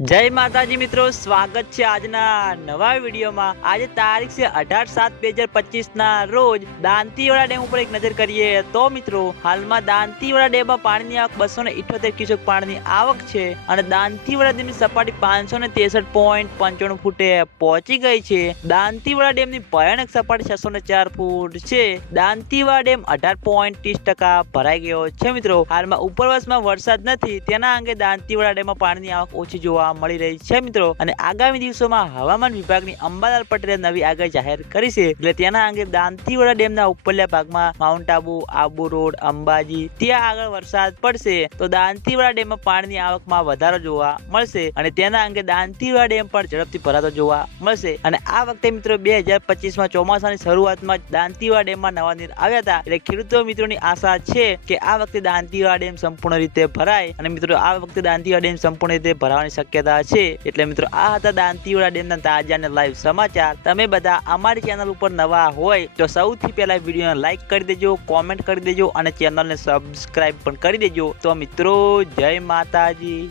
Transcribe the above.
જય માતાજી મિત્રો, સ્વાગત છે આજના નવા વિડીયોમાં. આજે તારીખ છે અઢાર સાત બે હજાર પચીસ ના રોજ દાંતીવાડા ડેમ ઉપર એક નજર કરીએ તો મિત્રો, હાલમાં દાંતીવાડા ડેમમાં પાણીની આવક બસો ને ઇઠોતેર ક્યુસેક પાણીની આવક છે અને દાંતીવાડા ડેમની સપાટી પાંચસો ને ત્રેસઠ પોઈન્ટ પંચાણું ફૂટે પહોંચી ગઈ છે. દાંતીવાડા ડેમની ભયાનક સપાટી છસો ને ચાર ફૂટ છે. દાંતીવાડા ડેમ અઢાર પોઈન્ટ ત્રીસ ટકા ભરાઈ ગયો છે મિત્રો. હાલમાં ઉપરવાસમાં વરસાદ નથી, તેના અંગે દાંતીવાડા ડેમમાં પાણીની આવક ઓછી જોવા મળી રહી છે, મિત્રો. અને આગામી દિવસોમાં હવામાન વિભાગની અંબાલાલ પટેલે નવી આગાહી જાહેર કરી છે. એટલે તેના અંગે દાંતીવાડા ડેમના ઉપરલા ભાગમાં માઉન્ટ આબુ આબુ રોડ, અંબાજી, ત્યાં આગળ વરસાદ પડશે. તો દાંતીવાડા ડેમમાં પાણીની આવકમાં વધારો જોવા મળશે અને તેના અંગે દાંતીવાડા ડેમ પણ ઝડપથી ભરાતો જોવા મળશે. અને આ વખતે, મિત્રો, બે હજાર પચીસમાં ચોમાસાની શરૂઆતમાં દાંતીવાડા ડેમમાં નવા નીર આવ્યા હતા. એટલે ખેડૂતો મિત્રોની આશા છે કે આ વખતે દાંતીવાડા ડેમ સંપૂર્ણ રીતે ભરાય. અને મિત્રો, આ વખતે દાંતીવાડા ડેમ સંપૂર્ણ રીતે ભરાવાની શક્યતા છે. એટલે મિત્રો, આ હતા દાંતીવાડા ડેમના તાજા અને લાઈવ સમાચાર. તમે બધા અમારી ચેનલ ઉપર નવા હોય, તો સૌથી પહેલા વિડીયોને લાઈક કરી દેજો કોમેન્ટ કરી દેજો અને ચેનલને સબસ્ક્રાઇબ પણ કરી દેજો. તો મિત્રો, જય માતાજી.